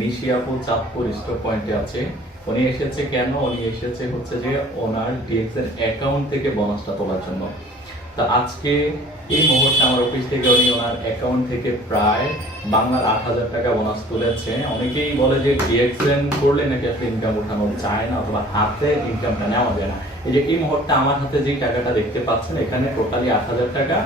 নিশি আপু চাঁদপুর স্টপ পয়েন্টে আছে। উনি এসেছে কেন? উনি এসেছে হচ্ছে যে ওনার ডিএক্স এর অ্যাকাউন্ট থেকে বোনাসটা তোলার জন্য। তা আজকে এই মুহূর্তে আমার অফিস থেকে উনি ওনার অ্যাকাউন্ট থেকে প্রায় বাংলার 8,000 টাকা বোনাস তুলেছে। অনেকেই বলে যে ডিএক্সএন করলে নাকি আসলে ইনকাম উঠানো যায় না অথবা হাতে ইনকামটা নেওয়া যায় না। এই যে এই মুহূর্তে আমার হাতে যে টাকাটা দেখতে পাচ্ছেন, এখানে টোটালি 8,000 টাকা।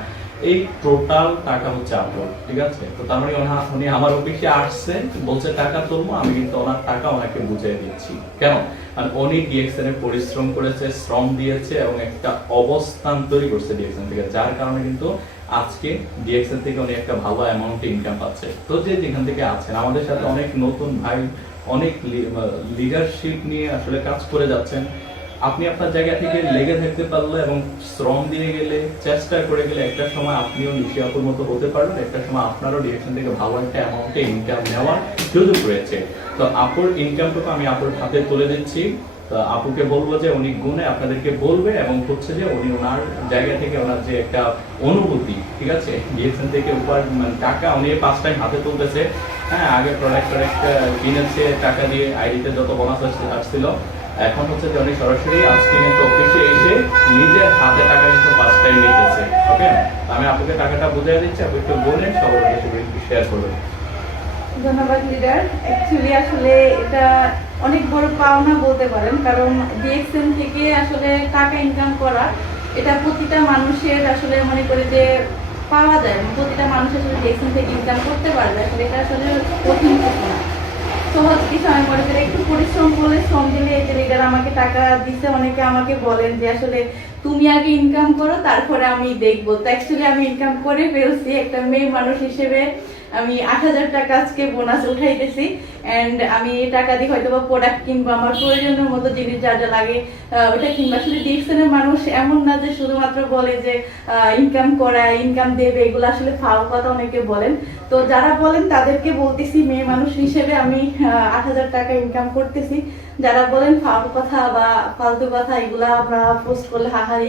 এই টোটাল টাকা হচ্ছে আপনার, ঠিক আছে? তো তার মানে উনি আমার অফিসে আসছে, বলছে টাকা তুলবো, আমি কিন্তু ওনার টাকা ওনাকে বুঝিয়ে দিচ্ছি। কেন? কারণ উনি ডিএক্সএন এ পরিশ্রম করেছে, শ্রম দিয়েছে এবং একটা অবস্থান তৈরি করছে ডিএক্সএন থেকে, যার কারণে কিন্তু আজকে ডিএক্সএন থেকে উনি একটা ভালো অ্যামাউন্টে ইনকাম পাচ্ছে। তো যে যেখান থেকে আছেন, আমাদের সাথে অনেক নতুন ভাই অনেক লিডারশিপ নিয়ে আসলে কাজ করে যাচ্ছেন। আপনি আপনার জায়গা থেকে লেগে থাকতে পারলে এবং শ্রম দিয়ে গেলে, চেষ্টা করে গেলে একটা সময় আপনিও নিশি আপুর মতো হতে পারবেন। একটা সময় আপনারও ডিরেকশন থেকে ভালো একটা অ্যামাউন্টে ইনকাম নেওয়ার সুযোগ রয়েছে। তো আপুর ইনকামটুকু আমি আপুর হাতে তুলে দিচ্ছি। তো আপুকে বলবো যে উনি গুণে আপনাদেরকে বলবে এবং হচ্ছে যে উনি ওনার জায়গা থেকে ওনার যে একটা অনুভূতি, ঠিক আছে, ডিএক্সএন থেকে উপর টাকা উনি ফার্স্ট টাইম হাতে তুলতেছে। হ্যাঁ, আগে প্রোডাক্ট কিনেছে টাকা দিয়ে, আইডিতে যত বোনাস আসছিল, এখন হচ্ছে যে উনি সরাসরি আজকে কিন্তু অফিসে এসে নিজের হাতে টাকা কিন্তু ফার্স্ট টাইম নিতেছে। ওকে, আমি আপনাকে টাকাটা বুঝিয়ে দিচ্ছি, আপনি একটু বলেন, সবার কাছে শেয়ার করবেন। ধন্যবাদ লিডার। অ্যাকচুয়ালি আসলে এটা অনেক বড় পাওনা বলতে পারেন, কারণ ডিএক্সএন থেকে আসলে টাকা ইনকাম করা এটা প্রতিটা মানুষের আসলে মনে করে যে পাওয়া যায়, প্রতিটা মানুষ আসলে ডিএক্সএন থেকে ইনকাম করতে পারবে, আসলে এটা আসলে কঠিন কিছু না, সহজ কিছু। আমি মনে করি একটু পরিশ্রম করলে, শ্রম দিলে, এই যে লিডার আমাকে টাকা দিচ্ছে, অনেকে আমাকে বলেন যে আসলে তুমি আগে ইনকাম করো তারপরে আমি দেখবো। তো অ্যাকচুয়ালি আমি ইনকাম করে ফেলছি, একটা মেয়ে মানুষ হিসেবে আমি 8,000 টাকা আজকে বোনাস উঠাইতেছি। এন্ড আমি এই টাকা দিয়ে হয়তো বা প্রোডাক্ট কিনবো, আমার প্রয়োজনের মতো জিনিস যা যা লাগে ওটা কিনবো। আসলে ডিএক্সএনের মানুষ এমন না যে শুধুমাত্র বলে যে ইনকাম করা, ইনকাম দেবে, এগুলো আসলে ফাও কথা অনেকে বলেন। তো যারা বলেন তাদেরকে বলতেছি, মেয়ে মানুষ হিসেবে আমি 8,000 টাকা ইনকাম করতেছি। যারা বলেন ফাও কথা বা ফালতু কথা, এগুলা আমরা পোস্ট করলে হাহারি